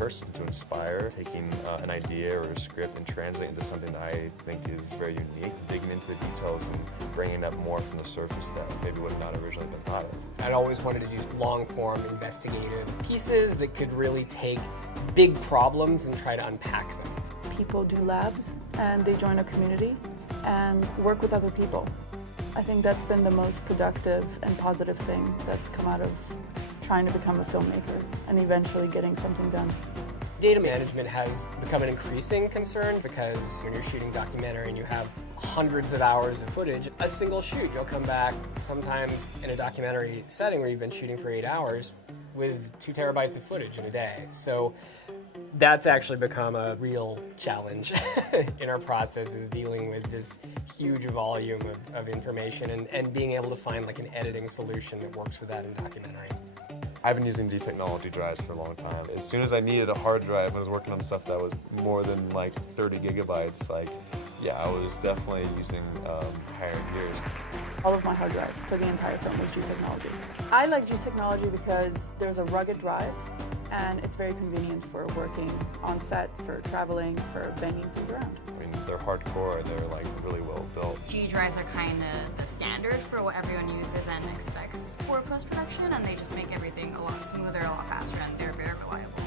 person, to inspire, taking an idea or a script and translating into something that I think is very unique, digging into the details and bringing up more from the surface that maybe would have not originally been thought of. I'd always wanted to do long-form investigative pieces that could really take big problems and try to unpack them. People do labs and they join a community and work with other people. I think that's been the most productive and positive thing that's come out of trying to become a filmmaker and eventually getting something done. Data management has become an increasing concern because when you're shooting documentary and you have hundreds of hours of footage, a single shoot, you'll come back sometimes in a documentary setting where you've been shooting for 8 hours with 2 terabytes of footage in a day. So that's actually become a real challenge in our process, is dealing with this huge volume of information and being able to find like an editing solution that works with that in documentary. I've been using D-Technology drives for a long time. As soon as I needed a hard drive, I was working on stuff that was more than like 30 gigabytes. Yeah, I was definitely using higher gears. All of my hard drives for the entire film was G-Technology. I like G-Technology because there's a rugged drive and it's very convenient for working on set, for traveling, for banging things around. I mean, they're hardcore, they're like really well built. G drives are kind of the standard for what everyone uses and expects for post-production, and they just make everything a lot smoother, a lot faster, and they're very reliable.